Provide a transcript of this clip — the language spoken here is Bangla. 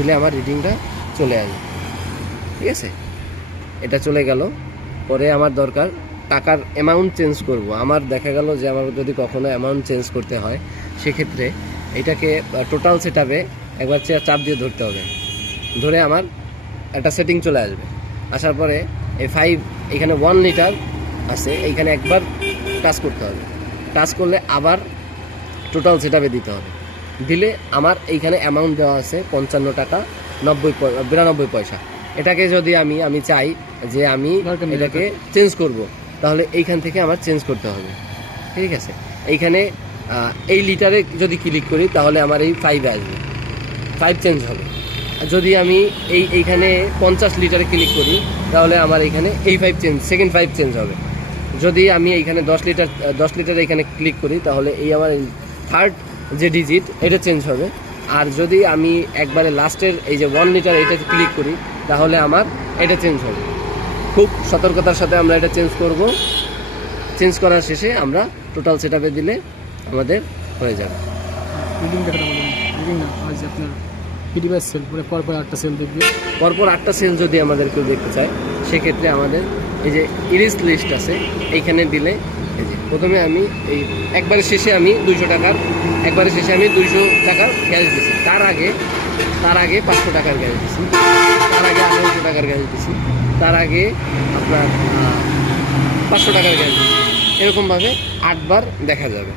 দিলে আমার রিডিংটা চলে আসবে। ঠিক আছে, এটা চলে গেল। পরে আমার দরকার টাকার অ্যামাউন্ট চেঞ্জ করব। আমার দেখা গেল যে আমার যদি কখনো অ্যামাউন্ট চেঞ্জ করতে হয়, সেক্ষেত্রে এটাকে টোটাল সেটআপে একবার চাপ দিয়ে ধরতে হবে। ধরে আমার একটা সেটিং চলে আসবে। আসার পরে এই 5 এখানে 1 লিটার আছে, এইখানে একবার টাচ করতে হবে। টাচ করলে আবার টোটাল সেটআপে দিতে হবে। দিলে আমার এইখানে অ্যামাউন্ট দেওয়া আছে 55 টাকা 92 পয়সা। এটাকে যদি আমি চাই যে আমি এটাকে চেঞ্জ করব, তাহলে এইখান থেকে আমার চেঞ্জ করতে হবে। ঠিক আছে, এইখানে এই লিটারে যদি ক্লিক করি তাহলে আমার এই 5 আসবে, 5 চেঞ্জ হবে। যদি আমি এইখানে 50 লিটারে ক্লিক করি তাহলে আমার এইখানে এই 5 চেঞ্জ, সেকেন্ড 5 চেঞ্জ হবে। যদি আমি এইখানে 10 লিটার এখানে ক্লিক করি তাহলে এই আমার থার্ড যে ডিজিট এটা চেঞ্জ হবে। আর যদি আমি একবারে লাস্টের এই যে 1 লিটার এটা ক্লিক করি তাহলে আমার এটা চেঞ্জ হবে। খুব সতর্কতার সাথে আমরা এটা চেঞ্জ করব। চেঞ্জ করার শেষে আমরা টোটাল সেটআপে দিলে আমাদের হয়ে যাবে। রিডিং দেখাটা বলুন। রিডিং না, আজ আপনার পিডিবাস সেল মানে পরপর 8টা সেল দেখবে। পরপর 8টা সেল যদি আমাদের কেউ দেখতে চায়, সেক্ষেত্রে আমাদের এই যে ইরেজ লিস্ট আছে, এইখানে দিলে এই যে প্রথমে আমি এই একবারে শেষে আমি 200 টাকার ক্যাশ দিছি। তার আগে 500 টাকার ক্যাশ দিছি, তার আগে 1800 টাকার ক্যাশ দিছি, তার আগে আপনার 500 টাকার ক্যাশ দিছি। এরকমভাবে 8 বার দেখা যাবে।